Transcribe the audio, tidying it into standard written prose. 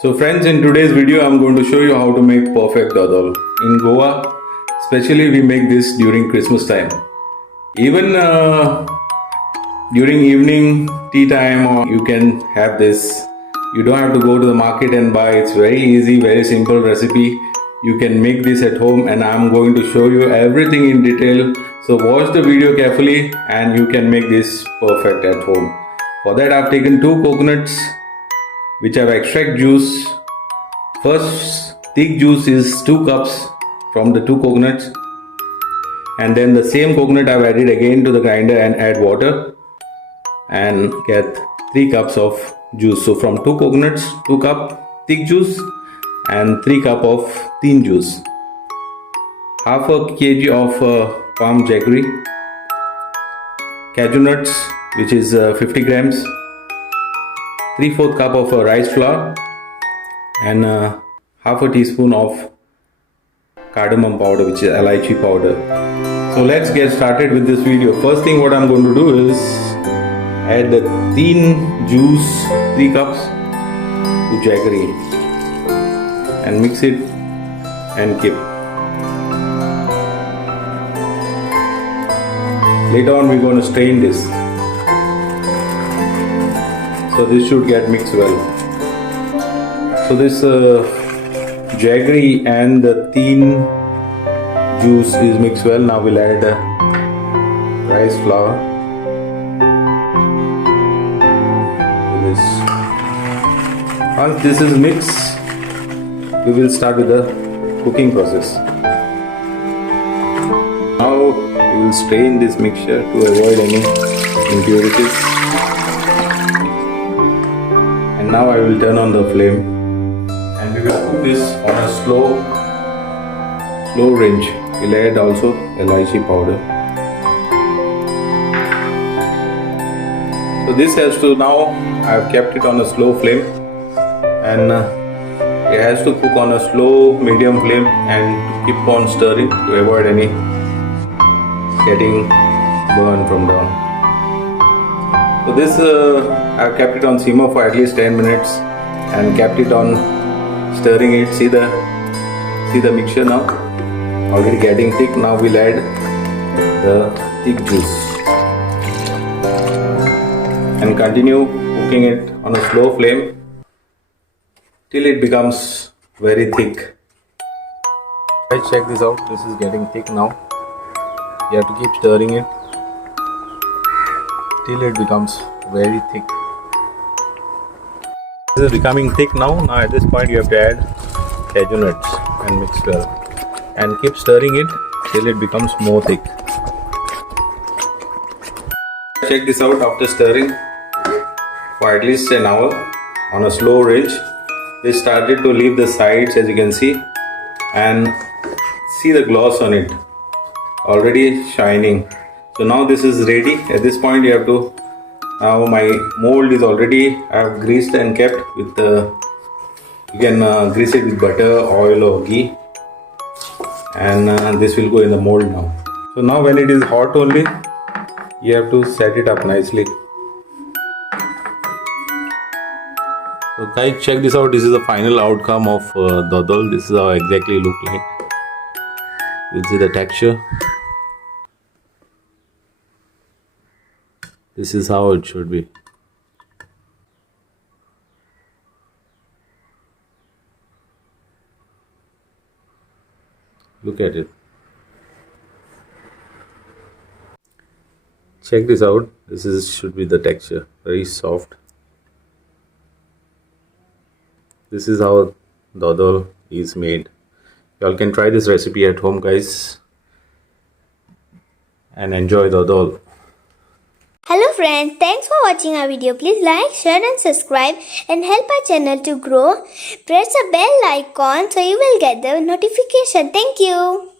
So friends, in today's video I'm going to show you how to make perfect dodol. In Goa, especially we make this during Christmas time. Even during evening tea time, or you can have this. You don't have to go to the market and buy. It's very easy, very simple recipe. You can make this at home and I'm going to show you everything in detail. So watch the video carefully and you can make this perfect at home. For that I've taken 2 coconuts which have extract juice. First thick juice is 2 cups from the 2 coconuts, and then the same coconut I've added again to the grinder and add water and get 3 cups of juice. So from 2 coconuts, 2 cup thick juice and 3 cup of thin juice. Half a kg of palm jaggery, cashew nuts which is 50 grams, 3/4 cup of rice flour and half a teaspoon of cardamom powder, which is elaichi powder. So let's get started with this video. First thing what I'm going to do is add the thin juice 3 cups to jaggery and mix it and keep. Later on we're going to strain this. So this should get mixed well. So this jaggery and the thin juice is mixed well. Now we'll add rice flour to this. Once this is mixed, we will start with the cooking process. Now we will strain this mixture to avoid any impurities. And now I will turn on the flame and we will cook this on a slow range. We'll add also elaichi powder. So this has to, now I have kept it on a slow flame and it has to cook on a slow medium flame and keep on stirring to avoid any getting burned from down. So this I've kept it on simmer for at least 10 minutes and kept it on stirring it. See the mixture now already getting thick. Now we'll add the thick juice and continue cooking it on a slow flame till it becomes very thick. Guys, check this out. This is getting thick now. You have to keep stirring it till it becomes very thick. This is becoming thick now. Now at this point you have to add cashew nuts and mix well and keep stirring it till it becomes more thick. Check this out. After stirring for at least an hour on a slow range, they started to leave the sides, as you can see, and see the gloss on it already shining. So now this is ready. At this point you have to, now my mold is already, I have greased and kept with you can grease it with butter, oil or ghee, and this will go in the mold now. So now when it is hot only, you have to set it up nicely. So guys, check this out. This is the final outcome of dodol. This is how exactly look like. You'll see the texture. This is how it should be. Look at it. Check this out. This should be the texture. Very soft. This is how dodol is made. Y'all can try this recipe at home, guys, and enjoy dodol. Hello friends, thanks for watching our video. Please like, share and subscribe and help our channel to grow. Press the bell icon so you will get the notification. Thank you.